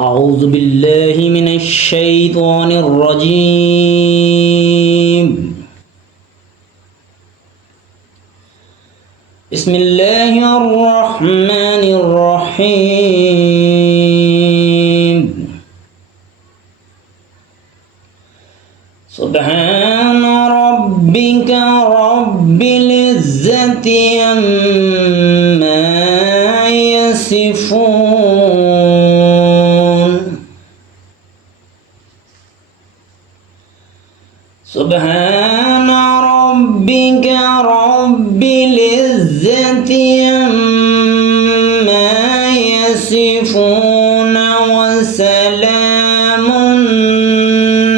أعوذ بالله من الشيطان الرجيم. بسم الله الرحمن الرحيم. سبحان ربك رب العزة عما يصفون. سبحان ربك رب العزة عما يصفون وسلام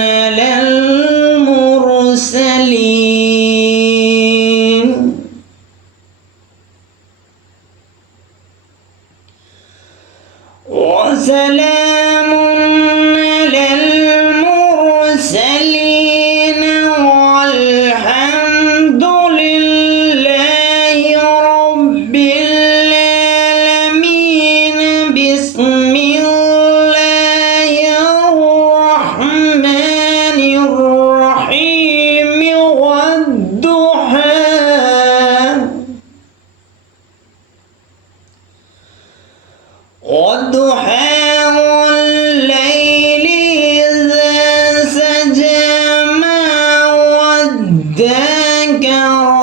على المرسلين وسلام على المرسلين والحمد لله رب العالمين. بسم الله الرحمن الرحيم. والضحى والليل إذا سجى ما ودعك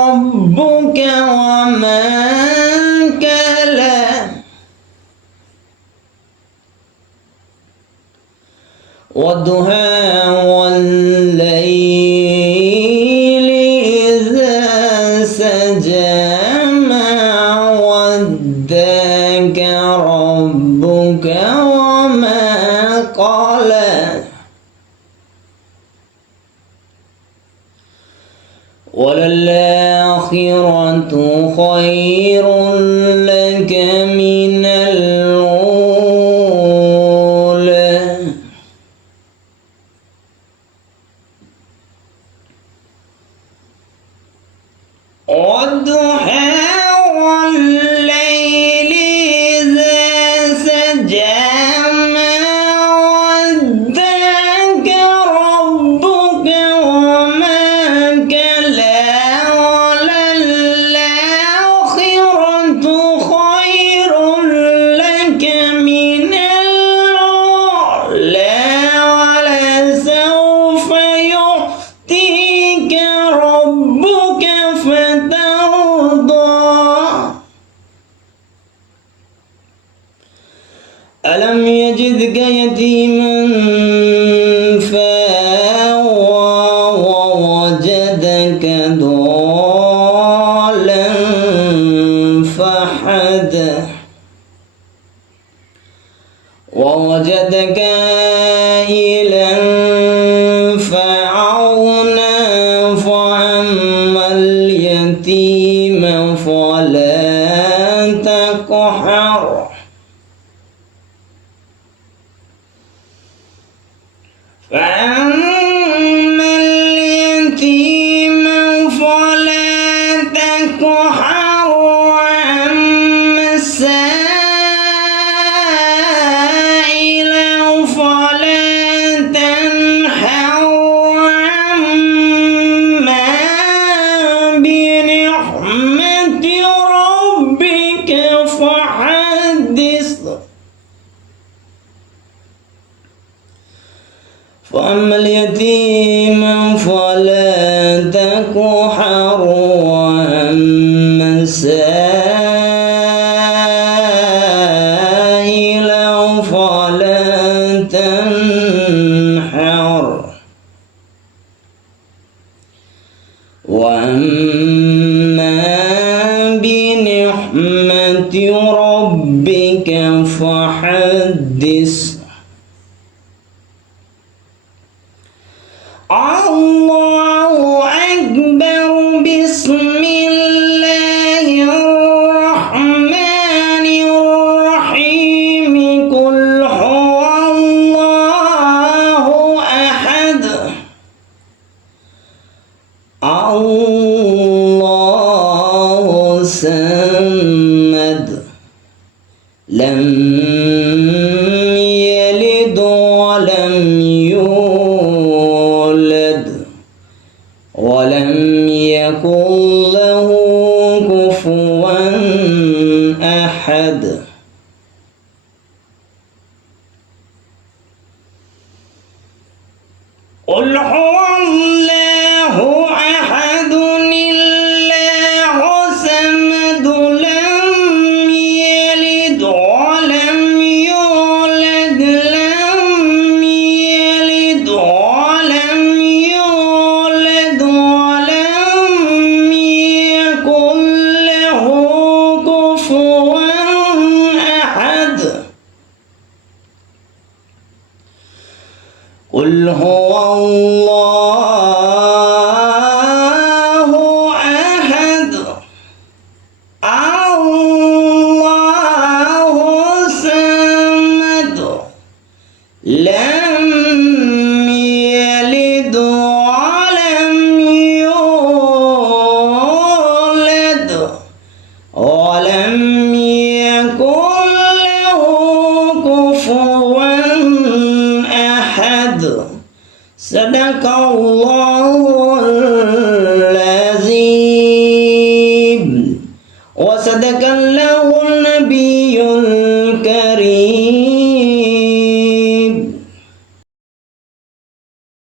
ربك وما قلى. والضحى والليل إذا سجى ما ودعك ربك وما قلى. وللآخرة خير لك من الأولى. والضحى والليل إذا سجى ما ودعك ربك وما قلى. وللآخرة خير لك من الأولى. ولسوف يعطيك ربك فترضى. ألم يجدك يتيما فآوى ووجدك ضالا فهدى ووجدك عائلا فأغنى. فأما اليتيم فلا تقهر فأما اليتيم فلا تقهر. وأما السائل فلا تنهر. وأما بنعمة ربك فحدث. فأما اليتيم فلا تقهر. وأما السائل فلا تنهر. وأما بنعمة ربك فحدث. الله أكبر. بسم الله الرحمن الرحيم. قل هو الله أحد الله الصمد لم يلد قل هو الله أحد الله الصمد لم يلد ولم يولد لم يلد ولم يولد ولم يكن له كفوا أحد قل هو الله أحد الله الصمد لم يلد ولم يولد ولم يكن له كفوا أحد صدق الله العظيم وصدق الله النبي الكريم